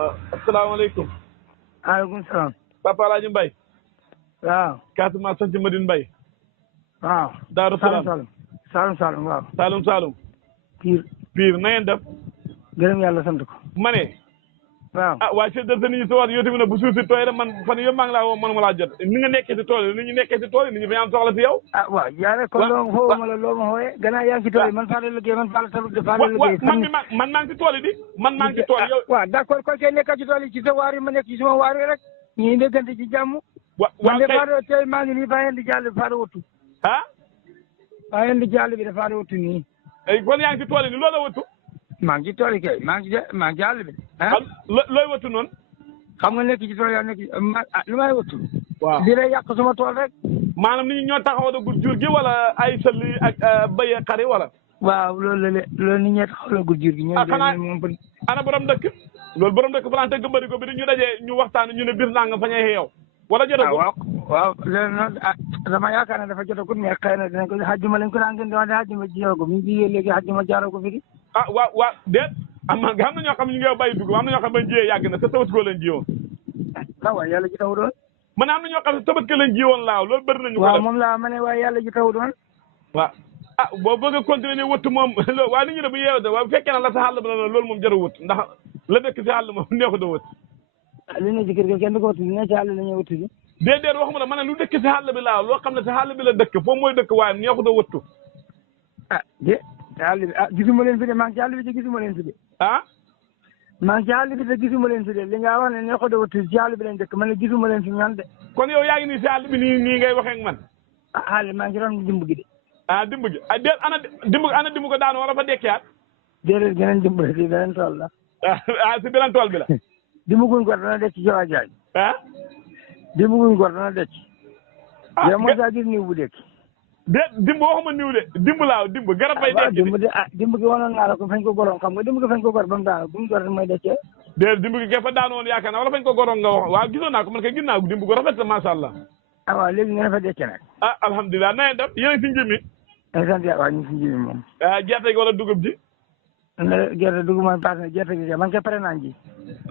asalaamaaleykum. maaleykum salaam. Papa Alaaji Mbaye. waaw. Casamance sant Madine Mbaye. waaw. Daaru Salaam Saalum waaw. Saalum. Pire na ngeen def. gërëm yàlla sant ko. ma ne. waaw. waa chef de service yi yow tamit nag bu suuf si tooy rek man fan yëpp maa ngi laa woo man ma laa jot ni nga nekkee si tool yi ni ñu nekkee si tool yi ni ñu fi am soxla si yow. waaw yaa rek kon loo ma la loo ma xooyee gannaaw yaa ngi ci tool yi man faa la liggéey man faa la talut faa la liggéey. man maa ngi si tool yi di man maa ngi si tool yi yow. waaw d'accord kon kay nekkal ci tool yi ci sa waar yi ma nekk ci sama waar yi rek ñii déggante ci jàmm. waaw kay man de tey maa ngi nii faa yéen di jàll bi faa la wattu. faa yéen di jàll bi dafaa la wattu nii. kon yaa ngi si tool yi ni loolu la wattu. maa ngi ci tool yi kay maa ngi ci àll bi. looy wattu noonu. xam nga nekk ci tool yaa nekk lu may wattu. waaw di lay yàq suma tool rek. maanaam nit ñi ñoo taxawalagul jur gi wala ay sëli ak bëy ak xar yi wala. waaw loolu nit ñee taxawalagul jur gi. ana borom dëkk. loolu borom dëkk balaa tëgg bëri ko bi ñu dajee ñu waxtaan ñu ne biir naa nga fa ñuy yow. wala jotagul waaw léegi nag dama yaakaar ne dafa jotagul mais xëy na dinañ ko xajjuma lañ ko daan gën di wax ne xajjuma ji ko mi ngi léegi xajjuma jaaroo ko fi di. waaw déet am na ñoo xam ñu ngi bàyyi dugub am na ñoo xam ne jiyee yàgg na sa tabaski leen jiwoon. waaw yàlla ji taw doon. man am na ñoo xam ne tabaski leen jiwoon laaw loolu bëri nañu ko def. waaw moom laa ma ne waaye yàlla ji taw doon. waaw boo bëgg a continuer ne wëtt moom waaye nit ñi de bu yeewee de waaye bu fekkee ne la sa xàll ba la loolu moom jarul wëtt ndax la dëkk si xàll moom neexut a wëtt. li ne ci kër ga kenn du ko wëtt li ne ci xàll la ñuy wëtt bi. déedéet waxuma la ma ne lu dëkk si xàll bi laaw loo xam ne si xàll bi la dëkk foofu mooy dëkk waaye neexut a wëttu. xàll bi gisuma leen fi de maa ngi ci xàll bi de gisuma leen fi de. maa ngi ci xàll bi de gisuma leen fi de li nga wax ne neexut a wëttu ci xàll bi lañ dëkk man ne gisuma leen fi ñaan de. kon yow yaa ngi nii si xàll bi nii ngay waxee ak man. xàll maa ngi ci doon dimb gi de. dimb gi déet ana dimb ko daan wala fa dekkiyaat. déedéet geneen dimb la si beneen tool la. si beneen tool bi la. dimb guñ ko dana dekk ci Jawa Jaay. dimb guñ ko dana dekk. yow moo saa gis niw bu dekk. déet dimb waxuma niw de dimb laaw dimb garab bay dekk. dimb gi wanoon naa la ko fañ ko goroon xam nga dimb gi fañ ko gor ba mu daanu bu mu gor mooy dekkee. déet dimb gi fa daanu woon yaakaar naa wala fañ ko goroon nga wax waaw gisoon naa ko man kay gis naa ko dimb gu rafet la macha allah. waaw léegi ngeen fa dekkee nag. alhamdulilah na ngeen def yéen a ngi si njëmi. sant yàlla waaw ñu ngi si njëmi moom. gerte gi wala dugub ji. gerte dugub mooy paase na gerte gi man kay pare naa ji.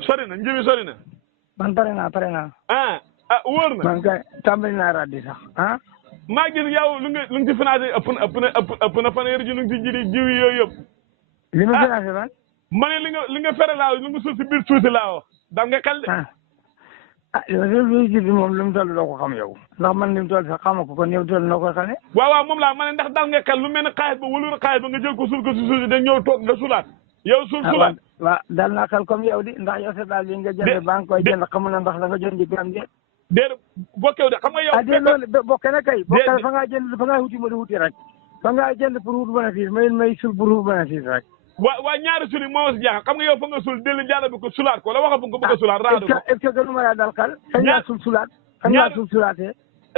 sori na njëmi sori na. man pare naa. wóor na. man kay tàmbali naa raddi sax maa gis yow lu nga ci financé ëpp na fanweeri ji lu nga ci jiw yooyu yëpp. li ma financé man. ma ne li nga fere laaw lu nga suuf si biir suuf si laa wax dam nga xel de. li ma suuf si moom lu mu toll doo ko xam yow ndax man li mu toll sax xamoo ko kon yow toll noo koy xamee. waaw moom laa ma ne ndax dal nga xel lu mel ne xaalis ba wala xaalis ba nga jël ko suul ko si suuf si da ñëw toog nga sulaat. yow sulaat. waaw dal naa xel comme yow di ndax yow sa daal li nga jënd ba nga koy jënd xamul na ndax da nga jënd bi am de. déedéet bokkew de xam nga yow. déedéet loolu bokke na kay. bokke fa ngaa jënd fa ngaa wuti ma di wuti rek. fa ngaa jënd pour wut bénéfice may sul pour wut bénéfice rek. waa ñaari sul yi moo si jaaxal xam nga yow fa nga sul dellu jàll bi ko sulaat ko la waxal fa nga ko bëgg a sulaat. raadu ko est-ce que gënu ma laa dal xel. ñaar sul sulaat. ñaar sul sulaatee.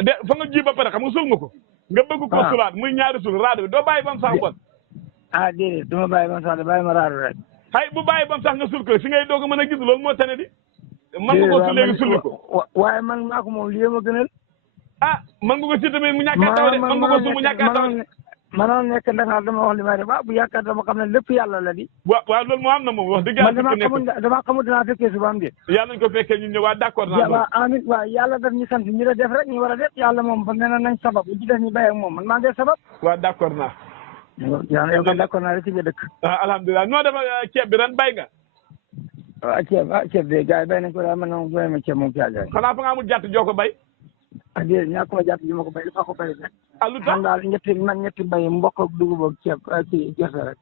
de fa nga ji ba pare xam nga sul nga ko. nga bëgg ko sulaat muy ñaari sul raadu bi doo bàyyi ba mu sax bon. déedéet du ma bàyyi ba mu sax de bàyyi ma raadu rek. bu bàyyi ba mu sax nga sul ko fi ngay doog a mën a gis loolu moo tane di. man nga ko su léegi sulli ko. waaye man maa ko moom lii ma gënal. man nga ko si tamit mu ñàkk a taw de man nga ko su mu ñàkk a taw de. manoon nekk Dakar dama wax li may def bu yaakaar dama xam ne lépp yàlla la di. waaw loolu moo am na moom wax dëgg yàlla. damaa xamul dinaa fekkee suba am de. yàlla nañu ko fekkee ñun ñëw waa d'accord naa waaw amiin waaw yàlla daf ñu sant ñu la def rek ñu war a def yàlla moom fa nee nañ sabab bu ci def ñu béy ak moom man maa ngi sabab. waaw d'accord naa. yow d'accord naa rek ci nga dëkk. alhamdulilah noo def ceeb bi ren bay nga. ceeb de gars yi bay nañ ko daal man moom bu ma ceeb moom caa jaay. xanaa fa nga amul jàtt joo ko bay. déedéet ñàkkuma jàtt ji ma ko bay dafa ko bay rek. lu tax man daal ñetti bay mboq ak dugub ak ceeb ci gerte rek.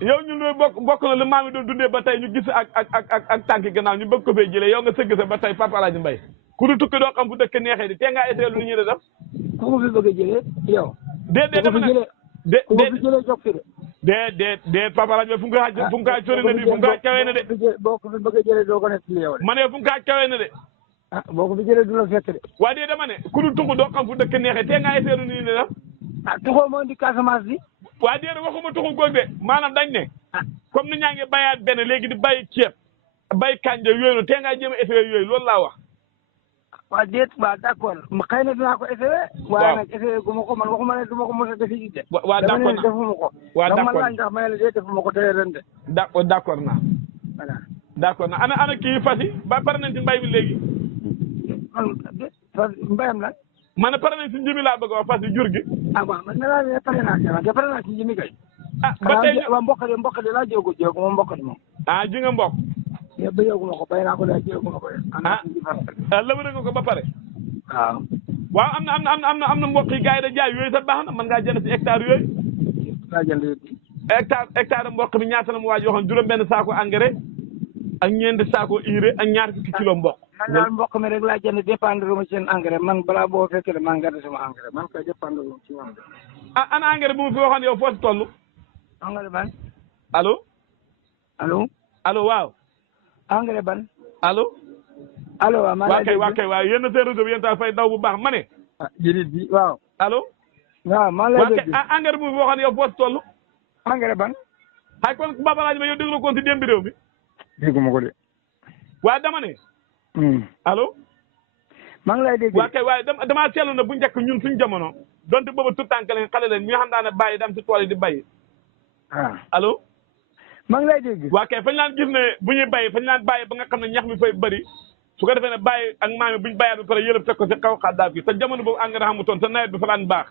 yow ñun loolu bokk na lu maam yi doon dundee ba tey ñu gis ak tànki gannaaw ñu bëgg ko fee jëlee yow nga sëgg sa ba tey Papa Alaaji Mbaye ku du tukki doo xam fu dëkk neexee di tee ngaa essayé lu ñu def. ku ko fi bëgg a jëlee yow. déedéet dama ne ku ko fi jëlee jox fi de. déet Papa Alaaji Mbaye fu mu ko xaaj fu mu ko xaaj sori na di fu mu ko xaaj kawee na de. boo ko fi bëgg a jëlee doo ko nekk li yow de. ma ne fu mu ko xaaj kawee na de. boo ko fi jëlee du la fekk de. waa dee dama ne ku du tukki doo xam fu dëkk neexee tee ngaa essayé lu ñu def. tuxoo moo indi Casamance bi. waa déedéet waxuma tuxu góor de maanaam dañ ne. comme ni ñaa ngi bayaat benn léegi di bay ceeb bay kànja yooyu noonu tee ngaa jéem a essayé yooyu loolu laa wax. waaw déet waaw d'accord xëy na dinaa ko essayé. waaye nag essayé gu ma ko man waxuma ne du ma ko mos a def yi de. waaw d'accord dama ne defuma ko. waaw d'accord dama laaj ndax may la de defuma ko tey ren de. d'accord naa. voilà. d'accord na ana kii fas yi ba pare nañ ci mbay bi léegi. fas mbayam la. man pare nañ ci njimi laa bëgg a wax fas yi jur gi. ah waaw man pare naa ci njimi kay. ah ba tey waaw mboq de laa jéego moom mboq de moom. ah ji nga mboq. ba yóbbu ma ko bay naa ko daal jéego ma ko de. lëbëre nga ko ba pare. waaw. waaw am na mboq yi gars yi da jaay yooyu sax baax na mën ngaa jënd ci hectare yooyu. laa jënd hectare mboq bi ñaata la mu waaj waxoon juróom-benn saako engrais ak ñeenti saako urée ak ñaar fukki kilo mboq. man daal mboq mi rek laa jënd dépendre ma seen engrais man balaa boo fekkee maa ngi gàddu sama engrais man koy dépendre ci moom. ana engrais bu mu fi waxoon yow foo si toll. engrais ban. allo. allo waaw. engrais ban. allo. allo waaw maa ngi lay waa kay yéen seen réseau bi yéen taal fay daw bu baax ma ne. jërëjëf bi waaw. allo. waaw maa ngi lay dégg engrais bu mu fi waxoon yow foo si toll. engrais ban. ay kon Baba Laaj ma yow déglu ko si démb réew mi. dégguma ko de. waaye dama ne. allo. maa ngi lay dégg. waa kay waaye damaa seetlu na bu njëkk ñun suñu jamono donte booba tout tànk leen xale leen ñi nga xam daane bàyyi dem si tool yi di bay. allo. maa ngi lay dégg. waa kay fañ laan gis ne bu ñuy bay fañ laan bàyyi ba nga xam ne ñax mi fay bëri su ko defee ne bàyyi ak maam yi bu ñu bàyyaat ba pare yëlëb teg ko si kaw xaddaaf gi te jamono boobu engrais xamutoon te nawet bi fa daan baax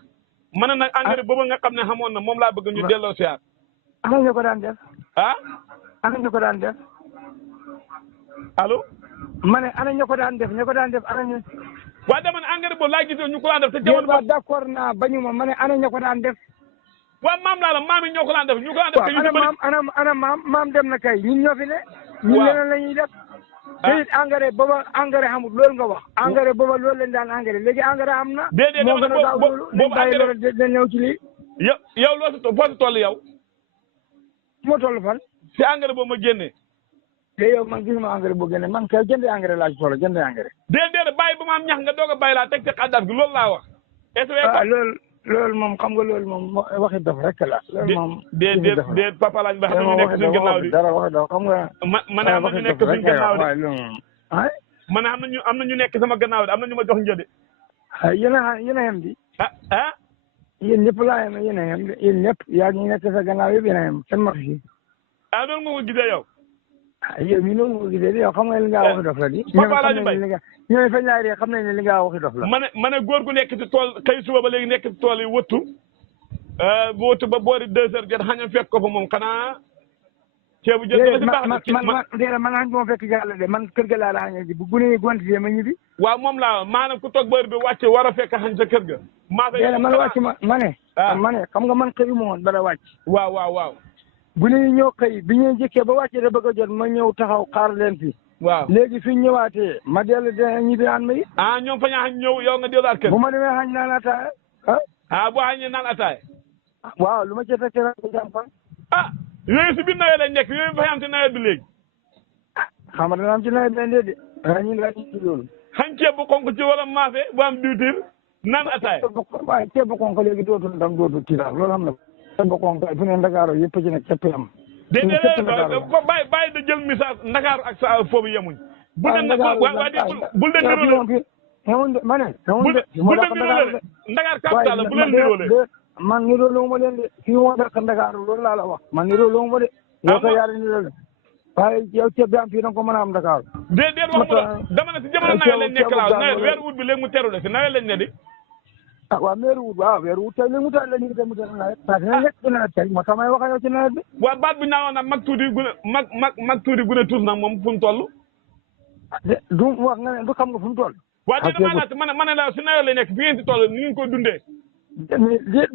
mën na nag engrais boobu nga xam ne xamoon na moom laa bëgg ñu delloo siyaat. ana ñu ko daan def. ana ñu ko daan def. allo. ma ne ana ñu ko daan def ana ñu. waaye dama ne engrais boobu laa gisoon ñu ko daan def te jamono boobu d'accord naa bañu ma ne ana ñu ko daan def. waaw maam laa la maam yi ñoo ko daan def ñu ko daan def. ana maam dem na kay ñun ñoo fi ne. ñun leneen la ñuy def. te it engrais booba engrais xamul loolu nga wax. engrais booba loolu lañ daan engrais léegi engrais am na. déedéet moo gën a gaaw loolu boobu engrais dañ ñëw ci lii. yow loo si foo si toll yow. moo toll fan. si engrais boobu ma génnee. te yow man gisuma engrais boo génnee man kay jënd engrais laa ci toll jënd engrais. déedéet bàyyi ba ma am ñax nga doog a bàyyi laa teg ci xaddaaf gi loolu laa wax. loolu moom xam nga loolu moom waxi dof rek la. loolu moom déet Papa Laaj ba xam ne ñu nekk suñu gannaaw di dara waxi dof xam nga. ma ne am na ñu nekk suñu gannaaw de. ma ne am na ñu nekk sama gannaaw de am na ñu ma jox njëde. yéen a yem di. yéen ñëpp laa yem yéen a yem de yéen ñëpp yaa ngi nekk sa gannaaw yëpp yéen a yem kenn ma fi. noonu nga ko gisee yow. yow mii noonu nga ko gisee yow xam nga li nga waxi dof la di. Papa Laaj Mbaye ñooy fa ñaari xam nañ ne li nga waxi dof la. ma ne góor gu nekk ci tool xëy suba ba léegi nekk ci tool yi wëttu bu wëttu ba boori 2 heures jot xañam fekk ko fa moom xanaa ceebu jël dama si baax na man xañ moo fekk jàll de man kër ga laa la xañee ji bu gune gonti ma ñibbi. waaw moom laa maanaam ku toog boor bi wàcce war a fekk xañ sa kër ga man wàcc ma ne xam nga man xëyu ma woon bara wàcc. waaw gune yi ñëw xëy bi ñuy njëkkee ba wàcce da bëgg a jot ma ñëw taxaw xaar leen fi. waaw léegi suñ ñëwaatee ma dellu ñibbi aan ma yi. ñoom fa ñaa xañ ñëw yow nga delluwaat kër. bu ma demee xañ naan ataaya. boo xañee naan ataaya. waaw lu ma ci fekk rek jàmm fan. yooyu si biir nawet lañ nekk yooyu fa am ci nawet bi léegi. xam nga dana am ci nawet bi de. ñun laa ci loolu. xañ ceeb bu xonk ci wala maafe bu am diwtiir naan ataaya. waaye ceeb bu xonk léegi dootul ndam dootul tiiraar loolu xam na ceeb bu xonk fu ne Ndakaaru yëpp ci nekk képp am. déedéet bàyyi da jël message Ndakaaru ak sa foofu yemuñ. bul dem bul dem niróole. ma ne. bul dem niróole Ndakaar capital la bu leen niróole. man niróole ma leen de fii moo dàq Ndakaaru loolu laa la wax man niróole ma de. yow kay yaa niróole waaye yow ceeb bi am fii danga ko mën a am Ndakaaru. déedéet wax nga dama ne si jamono nawet lañ nekk laaw nawet weeru ut bi léegi mu teru de si nawet lañ ne di. waaw weeru ut tey léegi mu teru la ñu mu teru nawet. parce que dina nekk ci nawet tey moo tax may wax ak yow ci nawet bi. waaw baat bi naawoon nag mag tuuti gune tuus nag moom fu mu toll. du wax nga ne du xam nga fu mu toll. waaw déedéet ma ne la si nawet lay nekk fi ngeen si toll ni ngeen ko dundee.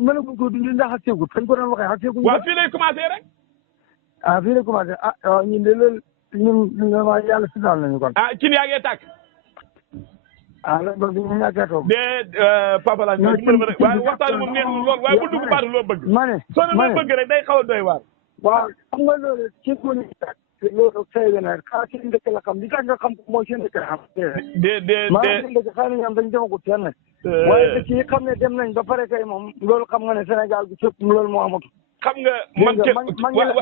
mën ko dundee ndax ak seegut fañ ko doon waxee ak seegut. waaw fii lay commencé rek. fii lay commencé waaw ñun de loolu ñun yàlla si daal nañu kon. cin yaa ngi tàkk. loolu bëgg ñu ñàkkee toog. Papa Laaj waaye waxtaan moom neexul lool waaye bu dugg baatu loo bëgg. ma ne loo bëgg rek day xaw a doy waar. waaw xam nga loolu ci ko ni loolu say na seen dëkk la xam li tax nga xam ko mooy seen dëkk la xam. maanaam seen dëkk xëy na ñoom dañ demagul fenn. waaye dëkk yi xam ne dem nañ ba pare kay moom loolu xam nga ne Sénégal bi fépp loolu moo amatul. xam nga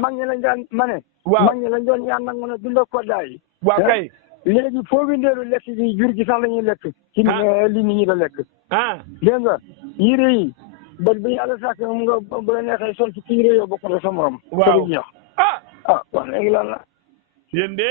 mag ñi lañ daan ma ne. waaw mag ñi lañ doon ñaan nag mën a dund ak koddaay yi. waaw kay. léegi foo windeelu lekk gi jur gi sax la ñuy lekk. ci li nit ñi da lekk. dégg nga yére yi ba bi yàlla sàkk moom nga bu la neexee sol ci yére yoo bokk na sa morom. waaw kon léegi lan la. yéen de